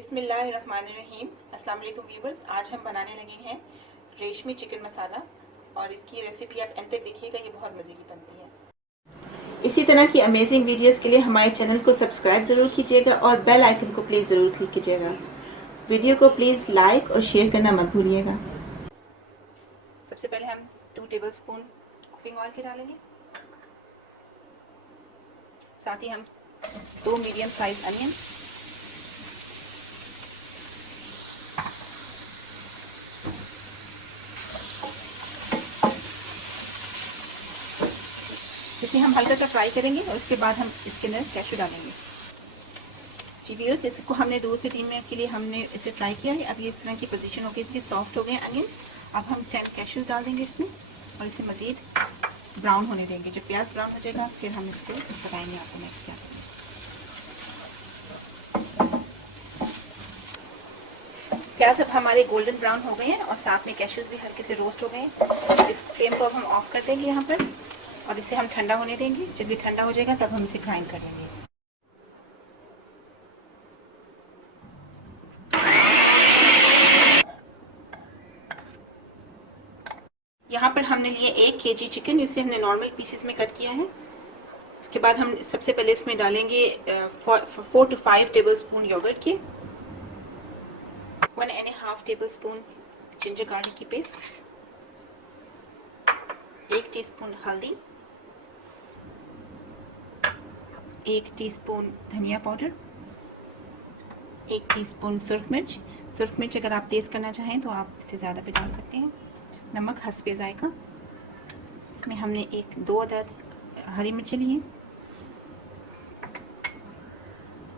बिस्मिल्लाहिर्रहमानिर्रहीम। अस्सलाम वालेकुम व्यूवर्स। आज हम बनाने लगे हैं रेशमी चिकन मसाला और इसकी रेसिपी आप एंड तक देखिएगा, ये बहुत मज़े की बनती है। इसी तरह की अमेजिंग वीडियोस के लिए हमारे चैनल को सब्सक्राइब ज़रूर कीजिएगा और बेल आइकन को प्लीज़ ज़रूर क्लिक कीजिएगा। वीडियो को प्लीज़ लाइक और शेयर करना मत भूलिएगा। सबसे पहले हम 2 टेबलस्पून कुकिंग ऑयल के डालेंगे। साथ ही हम 2 मीडियम साइज अनियन, इसे हम हल्का सा फ्राई करेंगे और उसके बाद हम इसके अंदर कैशू डालेंगे। जी व्यूअर्स, इसको हमने 2 से 3 मिनट के लिए हमने इसे फ्राई किया है। अब ये इस तरह की पोजीशन हो गई थी, सॉफ्ट हो गए अनियन। अब हम 10 कैशूज डाल देंगे इसमें और इसे मज़ीद ब्राउन होने देंगे। जब प्याज ब्राउन हो जाएगा फिर हम इसको बताएंगे आपको नेक्स्ट क्या। प्याज अब हमारे गोल्डन ब्राउन हो गए हैं और साथ में कैशूज भी हल्के से रोस्ट हो गए हैं। इस फ्लेम को अब हम ऑफ कर देंगे यहाँ पर और इसे हम ठंडा होने देंगे। जब ये ठंडा हो जाएगा तब हम इसे ग्राइंड कर लेंगे। यहाँ पर हमने लिए 1 kg चिकन, इसे हमने नॉर्मल पीसेस में कट किया है। उसके बाद हम सबसे पहले इसमें डालेंगे 4 to 5 टेबलस्पून योगर्ट के, 1.5 टेबलस्पून जिंजर गार्लिक की पेस्ट, 1 टीस्पून हल्दी, 1 टीस्पून धनिया पाउडर, 1 टीस्पून सुरख मिर्च। सुरख मिर्च अगर आप तेज़ करना चाहें तो आप इससे ज़्यादा भी डाल सकते हैं। नमक हस्बे जायका। इसमें हमने 2 अदद हरी मिर्च ली हैं,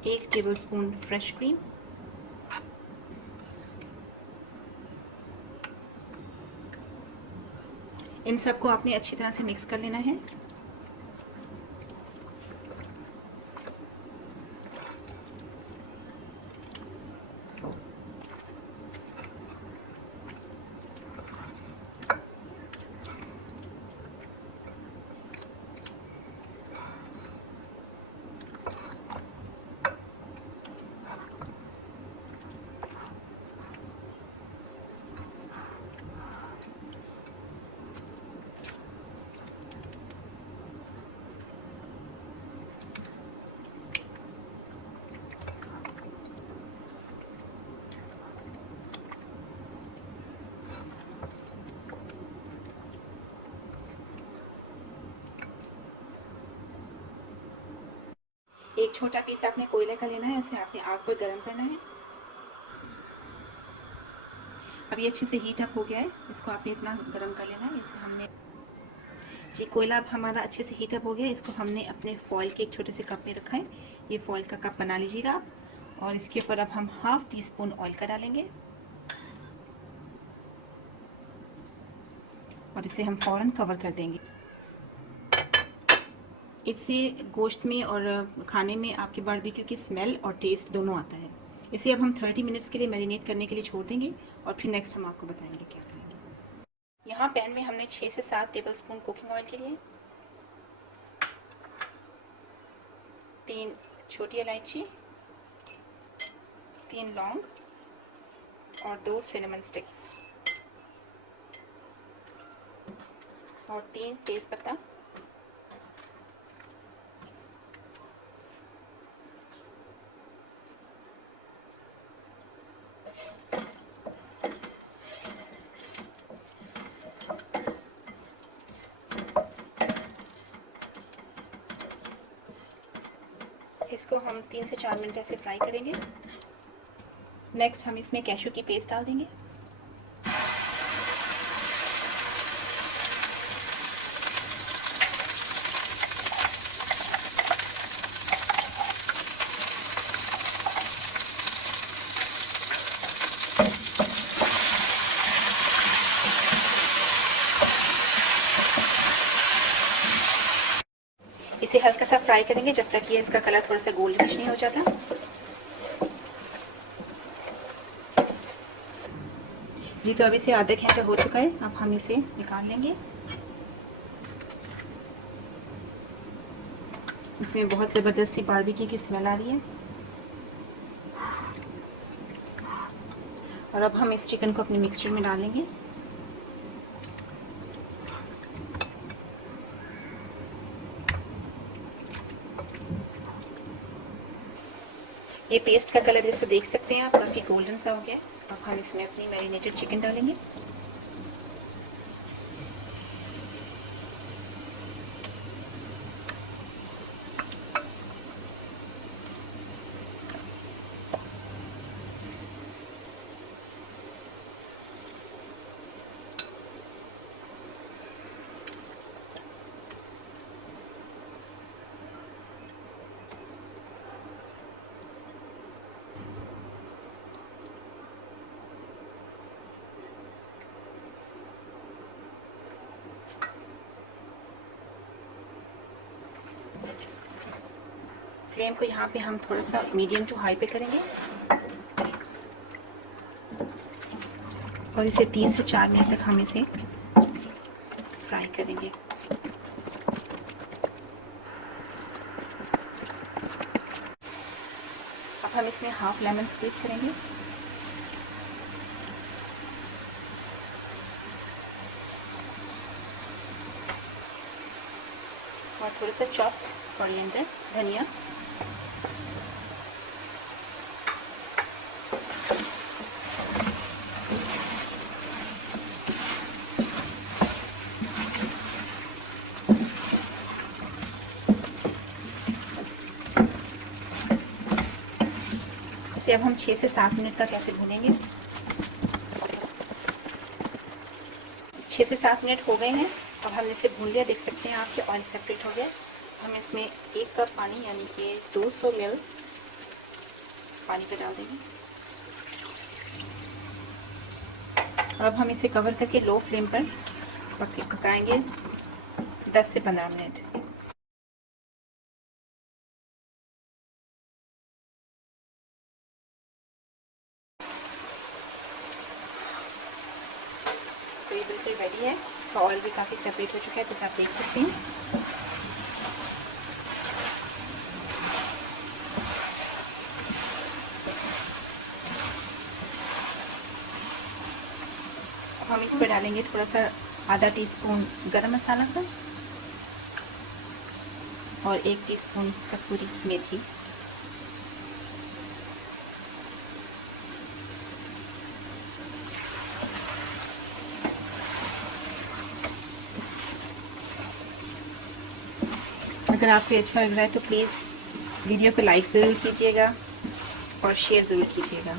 1 टेबलस्पून फ्रेश क्रीम, इन सबको आपने अच्छी तरह से मिक्स कर लेना है। एक छोटा पीस आपने कोयले का लेना है, उसे आपने आग पर गर्म करना है। अब ये अच्छे से हीट अप हो गया है, इसको आपने इतना गर्म कर लेना है। इसे हमने जी कोयला अब हमारा अच्छे से हीट अप हो गया है। इसको हमने अपने फॉइल के एक छोटे से कप में रखा है। ये फॉइल का कप बना लीजिएगा आप और इसके ऊपर अब हम 1/2 टीस्पून ऑयल का डालेंगे और इसे हम फ़ौरन कवर कर देंगे। इससे गोश्त में और खाने में आपके बारबेक्यू की स्मेल और टेस्ट दोनों आता है। इसे अब हम 30 मिनट्स के लिए मैरिनेट करने के लिए छोड़ देंगे और फिर नेक्स्ट हम आपको बताएंगे क्या करेंगे। यहाँ पैन में हमने 6 से 7 टेबलस्पून कुकिंग ऑयल के लिए 3 छोटी इलायची, 3 लौंग और 2 सिनेमन स्टिक्स और 3 तेज़पत्ता, इसको हम 3 से 4 मिनट ऐसे फ्राई करेंगे। नेक्स्ट हम इसमें कैशू की पेस्ट डाल देंगे। इसे हल्का सा फ्राई करेंगे जब तक ये इसका कलर थोड़ा सा गोल्डनिश नहीं हो जाता। जी तो अभी इसे आधा घंटा हो चुका है, अब हम इसे निकाल लेंगे। इसमें बहुत ज़बरदस्त सी बारबेक्यू की स्मेल आ रही है। और अब हम इस चिकन को अपने मिक्सचर में डालेंगे। ये पेस्ट का कलर जैसे देख सकते हैं आप, काफ़ी गोल्डन सा हो गया। अब हम इसमें अपनी मैरिनेटेड चिकन डालेंगे। फ्लेम को यहाँ पे हम थोड़ा सा मीडियम टू हाई पे करेंगे और इसे 3 से 4 मिनट तक हम इसे फ्राई करेंगे। अब हम इसमें हाफ लेमन स्क्वीज करेंगे और थोड़ा सा चॉप्ड कोरिएंडर, धनिया, इसे अब हम 6 से 7 मिनट तक ऐसे भूनेंगे। 6 से 7 मिनट हो गए हैं। अब हमने इसे भून लिया, देख सकते हैं आपके ऑयल सेपरेट हो गया। हम इसमें 1 कप पानी यानी कि 200 ml पानी का डाल देंगे। अब हम इसे कवर करके लो फ्लेम पर पकाएंगे 10 से 15 मिनट। तो ये बिल्कुल रेडी है। इसका ऑयल भी काफ़ी सेपरेट हो चुका है, जैसे आप देख सकते हैं। हम इस पर डालेंगे थोड़ा सा आधा टीस्पून गरम मसाला का और 1 टीस्पून कसूरी मेथी। अगर आपको अच्छा लग रहा है तो प्लीज़ वीडियो को लाइक ज़रूर कीजिएगा और शेयर ज़रूर कीजिएगा।